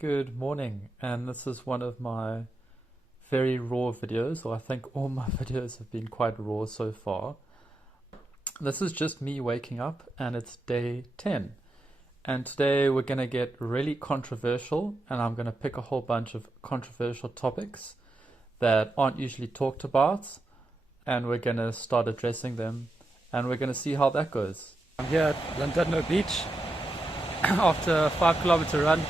Good morning, and this is one of my very raw videos, or I think all my videos have been quite raw so far. This is just me waking up, and it's day 10. And today we're going to get really controversial, and I'm going to pick a whole bunch of controversial topics that aren't usually talked about, and we're going to start addressing them, and we're going to see how that goes. I'm here at Llandudno Beach after a 5-kilometer run.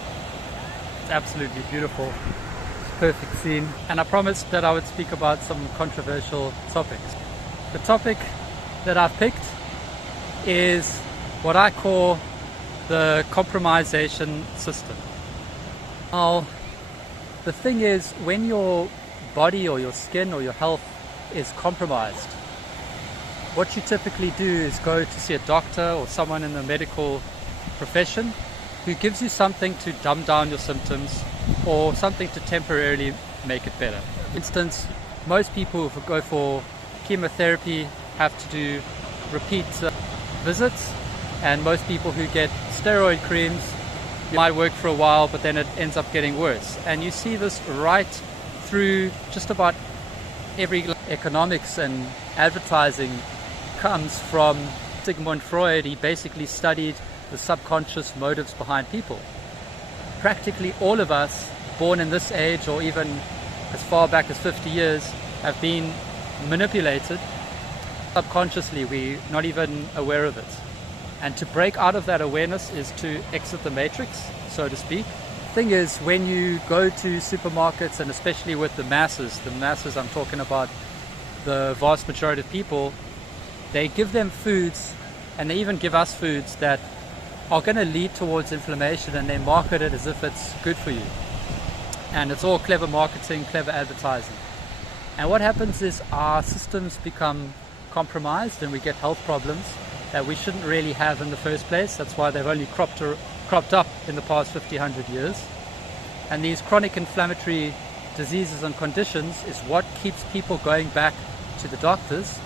It's absolutely beautiful. It's a perfect scene. And I promised that I would speak about some controversial topics. The topic that I've picked is what I call the compromisation system. Now, the thing is, when your body or your skin or your health is compromised, what you typically do is go to see a doctor or someone in the medical profession who gives you something to dumb down your symptoms or something to temporarily make it better. For instance, most people who go for chemotherapy have to do repeat visits, and most people who get steroid creams might work for a while, but then it ends up getting worse. And you see this right through just about every economics and advertising comes from Sigmund Freud. He basically studied the subconscious motives behind people. Practically all of us born in this age, or even as far back as 50 years, have been manipulated subconsciously. We're not even aware of it. And to break out of that awareness is to exit the matrix, so to speak. The thing is, when you go to supermarkets, and especially with the masses I'm talking about, the vast majority of people, they give them foods, and they even give us foods that are going to lead towards inflammation, and they market it as if it's good for you. And it's all clever marketing, clever advertising. And what happens is our systems become compromised, and we get health problems that we shouldn't really have in the first place. That's why they've only cropped up in the past 100 years. And these chronic inflammatory diseases and conditions is what keeps people going back to the doctors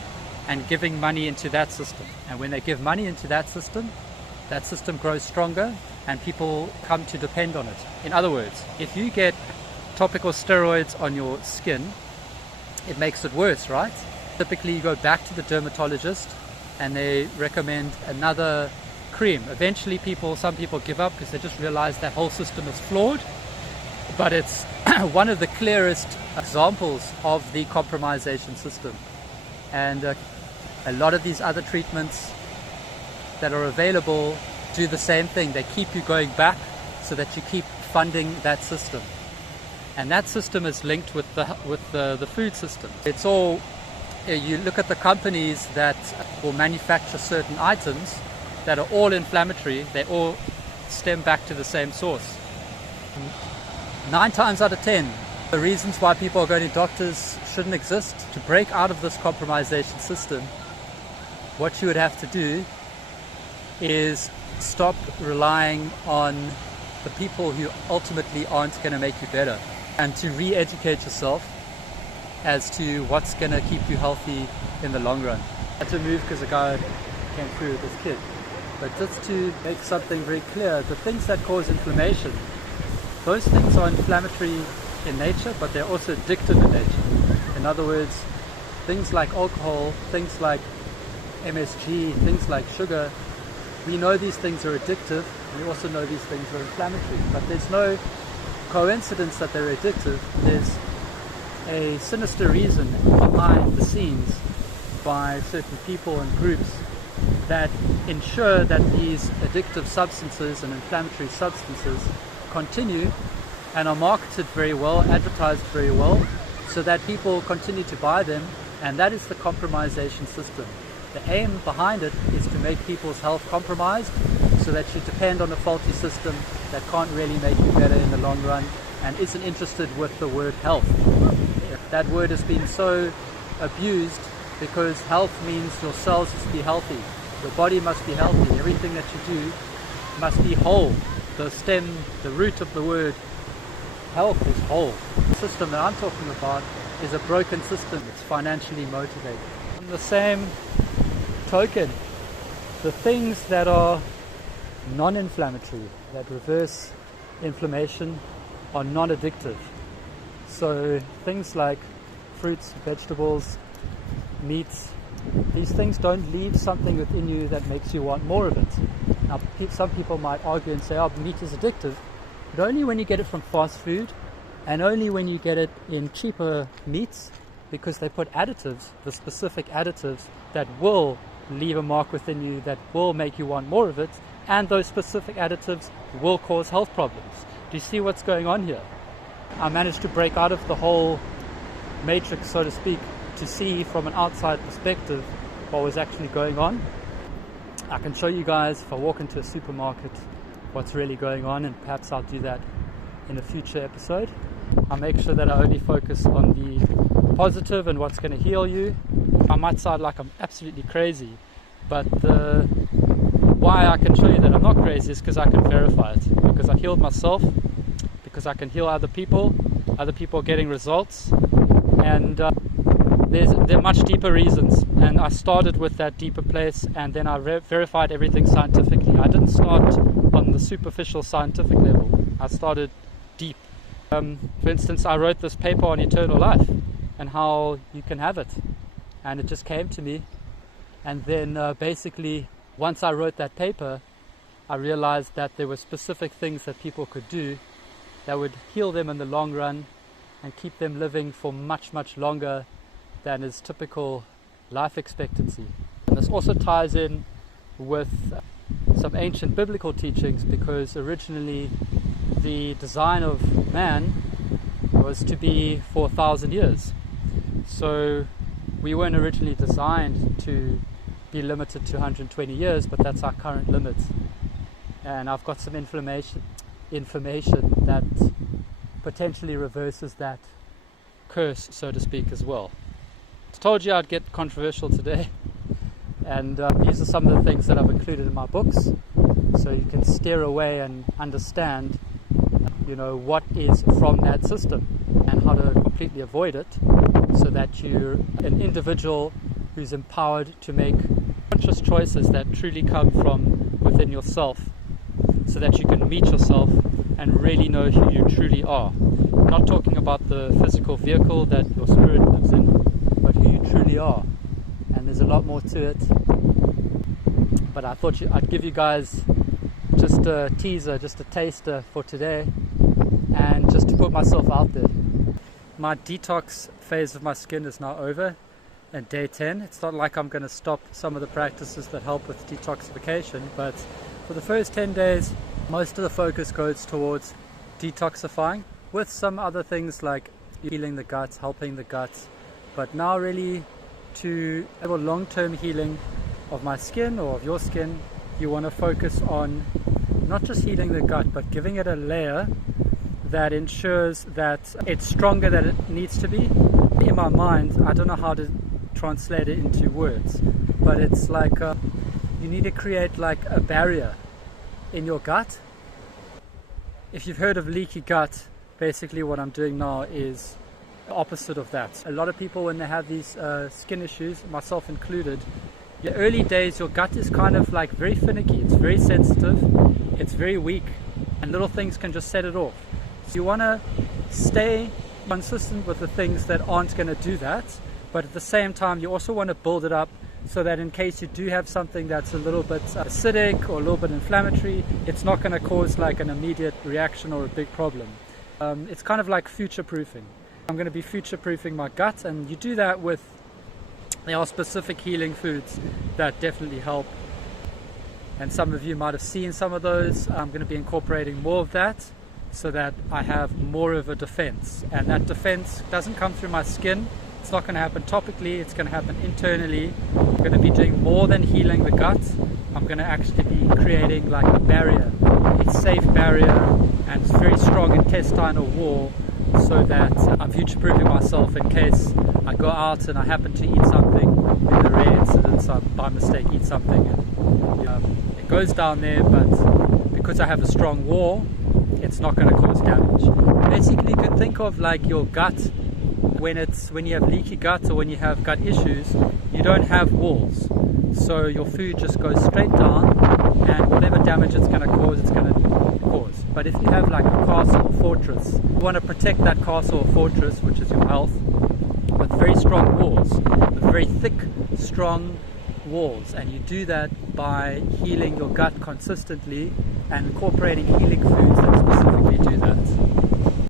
and giving money into that system. And when they give money into that system grows stronger, and people come to depend on it. In other words, if you get topical steroids on your skin, it makes it worse, right? Typically you go back to the dermatologist and they recommend another cream. Eventually some people give up because they just realize that whole system is flawed. But it's one of the clearest examples of the compromisation system. And a lot of these other treatments that are available do the same thing. They keep you going back so that you keep funding that system. And that system is linked with the food system. It's all, you look at the companies that will manufacture certain items that are all inflammatory, they all stem back to the same source. 9 times out of 10, the reasons why people are going to doctors shouldn't exist. To break out of this compromisation system, what you would have to do is stop relying on the people who ultimately aren't going to make you better, and to re-educate yourself as to what's going to keep you healthy in the long run. I had to move because a guy came through with his kid. But just to make something very clear, the things that cause inflammation, those things are inflammatory in nature, but they're also addictive in nature. In other words, things like alcohol, things like MSG, things like sugar, we know these things are addictive. We also know these things are inflammatory, but there's no coincidence that they're addictive. There's a sinister reason behind the scenes by certain people and groups that ensure that these addictive substances and inflammatory substances continue and are marketed very well, advertised very well, so that people continue to buy them, and that is the compromisation system. The aim behind it is to make people's health compromised so that you depend on a faulty system that can't really make you better in the long run and isn't interested with the word health. That word has been so abused because health means your cells must be healthy, your body must be healthy, everything that you do must be whole. The stem, the root of the word health is whole. The system that I'm talking about is a broken system. It's financially motivated. On the same token, the things that are non-inflammatory, that reverse inflammation are non-addictive. So things like fruits, vegetables, meats, these things don't leave something within you that makes you want more of it. Now, some people might argue and say, oh, meat is addictive, but only when you get it from fast food, and only when you get it in cheaper meats, because they put additives, the specific additives that will leave a mark within you, that will make you want more of it, and those specific additives will cause health problems. Do you see what's going on here? I managed to break out of the whole matrix, so to speak, to see from an outside perspective what was actually going on. I can show you guys, if I walk into a supermarket, what's really going on, and perhaps I'll do that in a future episode. I make sure that I only focus on the positive and what's going to heal you. I might sound like I'm absolutely crazy, but why I can show you that I'm not crazy is because I can verify it, because I healed myself, because I can heal other people are getting results, and there are much deeper reasons. And I started with that deeper place, and then I verified everything scientifically. I didn't start on the superficial scientific level. I started deep. For instance, I wrote this paper on eternal life and how you can have it, and it just came to me. And then basically, once I wrote that paper, I realized that there were specific things that people could do that would heal them in the long run and keep them living for much, much longer than is typical life expectancy. And this also ties in with some ancient biblical teachings, because originally the design of man was to be for 1,000 years. So we weren't originally designed to be limited to 120 years, but that's our current limit. And I've got some information that potentially reverses that curse, so to speak, as well. I told you I'd get controversial today, and these are some of the things that I've included in my books, so you can steer away and understand, what is from that system and how to completely avoid it, so that you're an individual who's empowered to make conscious choices that truly come from within yourself, so that you can meet yourself and really know who you truly are. I'm not talking about the physical vehicle that your spirit lives in, but who you truly are. And there's a lot more to it, but I thought I'd give you guys just a teaser, just a taster for today, and just to put myself out there. My detox phase of my skin is now over, and day 10. It's not like I'm going to stop some of the practices that help with detoxification, but for the first 10 days, most of the focus goes towards detoxifying, with some other things like healing the guts, helping the guts, but now really to have a long-term healing of my skin or of your skin, you want to focus on not just healing the gut, but giving it a layer that ensures that it's stronger than it needs to be. In my mind, I don't know how to translate it into words, but it's like you need to create like a barrier in your gut. If you've heard of leaky gut, basically what I'm doing now is the opposite of that. A lot of people, when they have these skin issues, myself included, the early days your gut is kind of like very finicky, it's very sensitive, it's very weak, and little things can just set it off. So you want to stay consistent with the things that aren't going to do that, but at the same time you also want to build it up so that in case you do have something that's a little bit acidic or a little bit inflammatory, it's not going to cause like an immediate reaction or a big problem. It's kind of like future-proofing. I'm going to be future-proofing my gut, and you do that with, there are specific healing foods that definitely help, and some of you might have seen some of those. I'm going to be incorporating more of that so that I have more of a defense, and that defense doesn't come through my skin. It's not going to happen topically, it's going to happen internally. I'm going to be doing more than healing the gut. I'm going to actually be creating like a barrier, a safe barrier, and very strong intestinal wall, so that I'm future-proofing myself in case I go out and I happen to eat something, in the rare incidents I by mistake eat something and it goes down there, but because I have a strong wall, it's not going to cause damage. Basically, you could think of like your gut, when you have leaky gut or when you have gut issues, you don't have walls, so your food just goes straight down, and whatever damage it's going to cause, it's going to cause. But if you have like a castle or fortress, you want to protect that castle or fortress, which is your health, with very strong walls, with very thick, strong walls. And you do that by healing your gut consistently and incorporating healing foods that specifically do that.